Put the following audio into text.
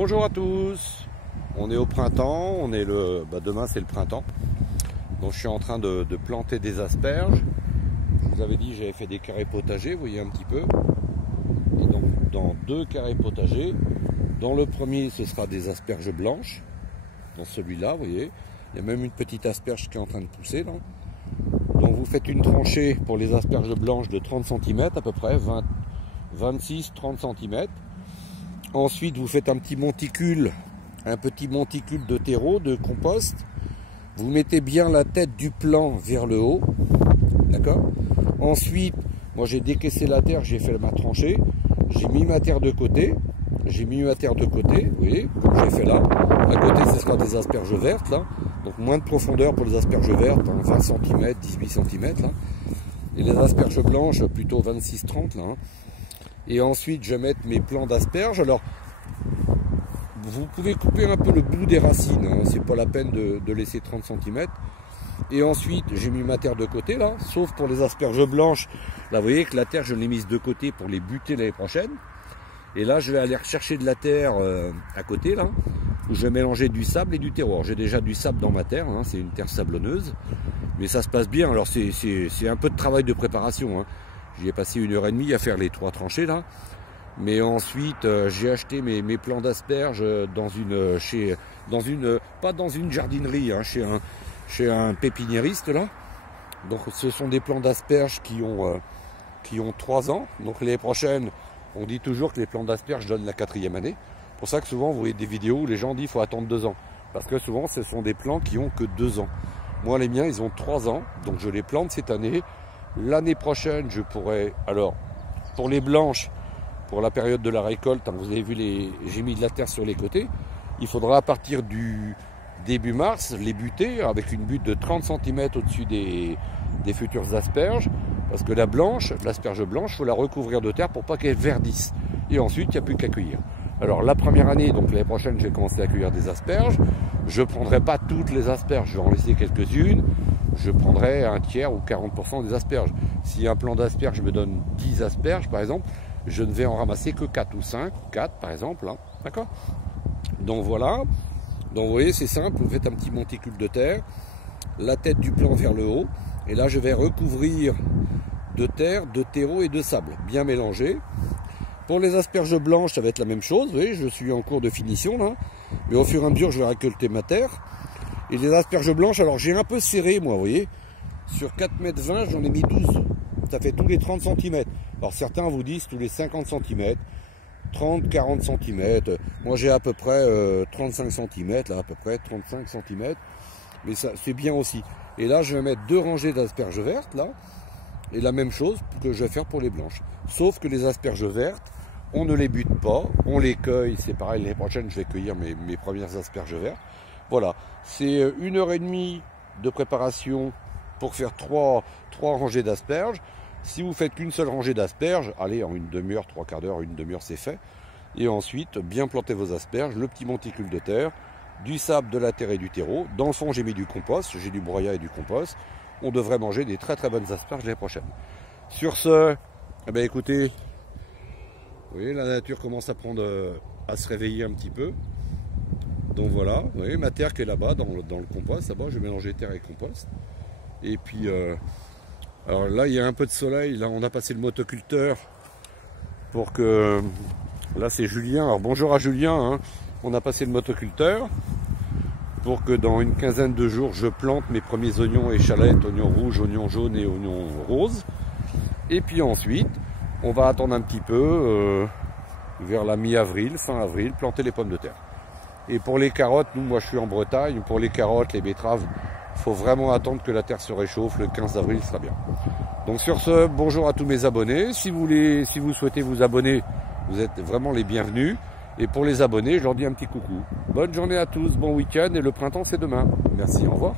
Bonjour à tous, on est au printemps, demain c'est le printemps. Donc je suis en train de planter des asperges. Je vous avais dit j'avais fait des carrés potagers, vous voyez un petit peu. Et donc dans deux carrés potagers, dans le premier ce sera des asperges blanches. Dans celui-là, vous voyez, il y a même une petite asperge qui est en train de pousser là. Donc vous faites une tranchée pour les asperges blanches de 30 cm à peu près, 26-30 cm. Ensuite, vous faites un petit monticule de terreau, de compost. Vous mettez bien la tête du plant vers le haut. D'accord? Ensuite, moi j'ai décaissé la terre, j'ai fait ma tranchée. J'ai mis ma terre de côté. Vous voyez, comme j'ai fait là. À côté, ce sera des asperges vertes, là. Donc moins de profondeur pour les asperges vertes, hein, 20 cm, 18 cm, là. Et les asperges blanches, plutôt 26-30, là. Hein. Et ensuite, je vais mettre mes plants d'asperges. Alors, vous pouvez couper un peu le bout des racines, hein. C'est pas la peine de laisser 30 cm. Et ensuite, j'ai mis ma terre de côté, là, sauf pour les asperges blanches. Là, vous voyez que la terre, je l'ai mise de côté pour les buter l'année prochaine. Et là, je vais aller rechercher de la terre à côté, là, où je vais mélanger du sable et du terreau. J'ai déjà du sable dans ma terre, hein, c'est une terre sablonneuse. Mais ça se passe bien. Alors, c'est un peu de travail de préparation, hein. J'y ai passé 1h30 à faire les 3 tranchées là. Mais ensuite, j'ai acheté mes plants d'asperges pas dans une jardinerie, hein, chez un pépiniériste là. Donc ce sont des plants d'asperges qui ont 3 ans. Donc l'année prochaine, on dit toujours que les plants d'asperges donnent la 4e année. C'est pour ça que souvent vous voyez des vidéos où les gens disent qu'il faut attendre 2 ans. Parce que souvent ce sont des plants qui ont que 2 ans. Moi les miens ils ont 3 ans, donc je les plante cette année. L'année prochaine, je pourrais, alors, pour les blanches, pour la période de la récolte, hein, vous avez vu, j'ai mis de la terre sur les côtés. Il faudra à partir du début mars les buter avec une butte de 30 cm au-dessus des futures asperges. Parce que l'asperge blanche, il faut la recouvrir de terre pour pas qu'elle verdisse. Et ensuite, il n'y a plus qu'à cueillir. Alors la première année, donc l'année prochaine, je vais commencer à cueillir des asperges. Je ne prendrai pas toutes les asperges, je vais en laisser quelques-unes. Je prendrai un tiers ou 40% des asperges. Si un plant d'asperges me donne 10 asperges, par exemple, je ne vais en ramasser que 4 ou 5, 4 par exemple. Hein. D'accord? Donc voilà. Donc vous voyez, c'est simple, vous faites un petit monticule de terre, la tête du plant vers le haut, et là je vais recouvrir de terre, de terreau et de sable, bien mélangé. Pour les asperges blanches, ça va être la même chose, vous voyez, je suis en cours de finition là, mais au fur et à mesure, je vais récolter ma terre. Et les asperges blanches, alors j'ai un peu serré moi, vous voyez, sur 4,20 m, j'en ai mis 12, ça fait tous les 30 cm. Alors certains vous disent tous les 50 cm, 30-40 cm, moi j'ai à peu près 35 cm, là à peu près 35 cm, mais ça c'est bien aussi. Et là je vais mettre 2 rangées d'asperges vertes, là, et la même chose que je vais faire pour les blanches. Sauf que les asperges vertes, on ne les bute pas, on les cueille, c'est pareil, l'année prochaine je vais cueillir mes premières asperges vertes. Voilà, c'est 1h30 de préparation pour faire 3 rangées d'asperges. Si vous faites qu'une seule rangée d'asperges, allez, en une demi-heure, 3/4 d'heure, une demi-heure, c'est fait. Et ensuite, bien planter vos asperges, le petit monticule de terre, du sable, de la terre et du terreau. Dans le fond, j'ai mis du compost, j'ai du broyat et du compost. On devrait manger des très très bonnes asperges l'année prochaine. Sur ce, eh bien, écoutez, vous voyez, la nature commence à se réveiller un petit peu. Donc voilà, vous voyez ma terre qui est là-bas dans le compost, là-bas je vais mélanger terre et compost. Et puis, alors là il y a un peu de soleil, là on a passé le motoculteur pour que, là c'est Julien, alors bonjour à Julien, hein. On a passé le motoculteur pour que dans une quinzaine de jours je plante mes premiers oignons échalotes, oignons rouges, oignons jaunes et oignons roses. Et puis ensuite, on va attendre un petit peu, vers la mi-avril, fin avril, planter les pommes de terre. Et pour les carottes, moi je suis en Bretagne, pour les carottes, les betteraves, il faut vraiment attendre que la terre se réchauffe, le 15 avril sera bien. Donc sur ce, bonjour à tous mes abonnés, si vous souhaitez vous abonner, vous êtes vraiment les bienvenus. Et pour les abonnés, je leur dis un petit coucou. Bonne journée à tous, bon week-end, et le printemps c'est demain. Merci, au revoir.